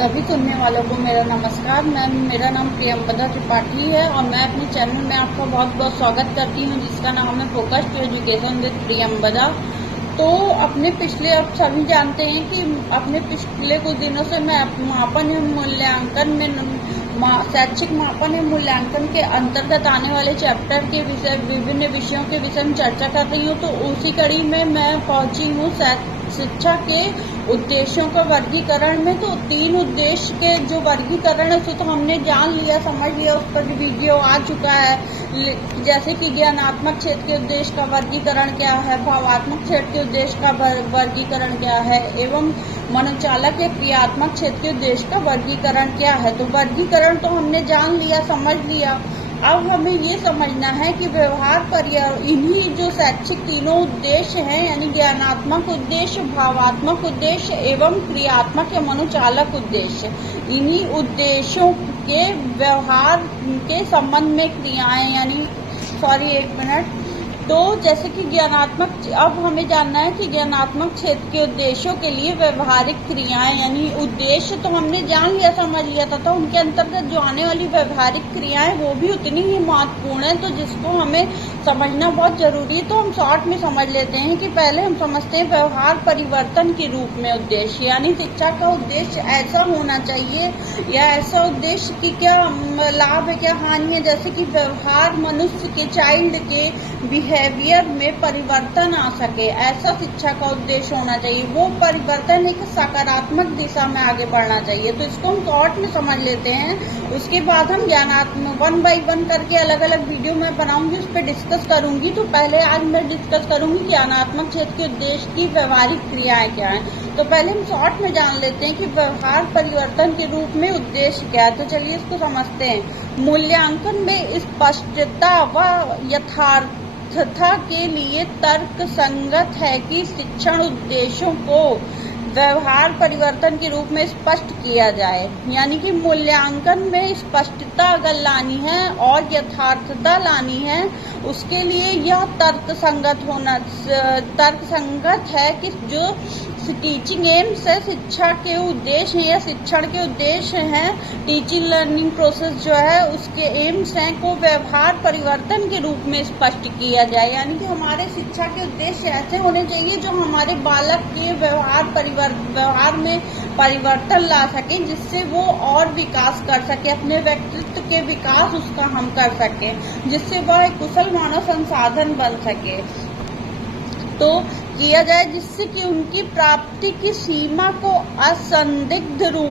सभी सुनने वालों को मेरा नमस्कार। मेरा नाम प्रियंवदा त्रिपाठी है और मैं अपने चैनल में आपका बहुत बहुत स्वागत करती हूं, जिसका नाम है focus to education with Priyamvada. तो अपने पिछले आप सभी जानते हैं कि अपने पिछले कुछ दिनों से मैं मापन एवं मूल्यांकन में शैक्षिक मापन एवं मूल्यांकन के अंतर्गत आने वाले चैप्टर के विषय विभिन्न विषयों के विषय में चर्चा कर रही हूँ। तो उसी कड़ी में मैं पहुंची हूँ शिक्षा के उद्देश्यों का वर्गीकरण में। तो 3 उद्देश्य के जो वर्गीकरण है उसे तो हमने जान लिया, समझ लिया, उस पर वीडियो आ चुका है। जैसे कि ज्ञानात्मक क्षेत्र के उद्देश्य का वर्गीकरण क्या है, भावात्मक क्षेत्र के उद्देश्य का वर्गीकरण क्या है एवं मनोचालक या क्रियात्मक क्षेत्र के उद्देश्य का वर्गीकरण क्या है। तो वर्गीकरण तो हमने जान लिया, समझ लिया। अब हमें ये समझना है कि व्यवहार इन्हीं जो शैक्षिक तीनों उद्देश्य हैं, यानी ज्ञानात्मक उद्देश्य, भावात्मक उद्देश्य एवं क्रियात्मक या मनोचालक उद्देश्य, इन्हीं उद्देश्यों के व्यवहार के संबंध में क्रियाएं तो जैसे कि अब हमें जानना है कि ज्ञानात्मक क्षेत्र के उद्देश्यों के लिए व्यवहारिक क्रियाएं यानी उद्देश्य तो हमने जान लिया, समझ लिया था। तो उनके अंतर्गत जो आने वाली व्यवहारिक क्रियाएं वो भी उतनी ही महत्वपूर्ण है, तो जिसको हमें समझना बहुत जरूरी है। तो हम शॉर्ट में समझ लेते हैं कि पहले हम समझते हैं व्यवहार परिवर्तन के रूप में उद्देश्य, यानी शिक्षा का उद्देश्य ऐसा होना चाहिए या ऐसा उद्देश्य की क्या लाभ है, क्या हानि है। जैसे कि व्यवहार मनुष्य के चाइल्ड के बिहेवियर में परिवर्तन आ सके, ऐसा शिक्षा का उद्देश्य होना चाहिए। वो परिवर्तन एक सकारात्मक दिशा में आगे बढ़ना चाहिए। तो इसको हम शॉर्ट में समझ लेते हैं। उसके बाद हम ज्ञानात्मक 1 by 1 करके अलग अलग वीडियो में बनाऊंगी, उस पर डिस्कस करूंगी। तो पहले आज मैं डिस्कस करूंगी ज्ञानात्मक क्षेत्र के उद्देश्य की व्यवहारिक क्रियाएं क्या हैं। तो पहले हम शॉर्ट में जान लेते हैं कि व्यवहार परिवर्तन के रूप में उद्देश्य क्या है। तो चलिए इसको समझते हैं। मूल्यांकन में स्पष्टता व यथार्थता के लिए तर्क संगत है कि शिक्षण उद्देश्यों को व्यवहार परिवर्तन के रूप में स्पष्ट किया जाए। यानी कि मूल्यांकन में स्पष्टता अगर लानी है और यथार्थता लानी है, उसके लिए यह तर्क संगत है कि जो टीचिंग एम्स है, शिक्षा के उद्देश्य हैं या शिक्षण के उद्देश्य हैं, टीचिंग लर्निंग प्रोसेस जो है उसके एम्स हैं को व्यवहार परिवर्तन के रूप में स्पष्ट किया जाए। यानी कि हमारे शिक्षा के उद्देश्य ऐसे होने चाहिए जो हमारे बालक के व्यवहार में परिवर्तन ला सके, जिससे वो और विकास कर सके, अपने व्यक्तित्व के विकास उसका हम कर सके, जिससे वह एक कुशल मानव संसाधन बन सके। तो किया जाए जिससे कि उनकी प्राप्ति की सीमा को असंदिग्ध रूप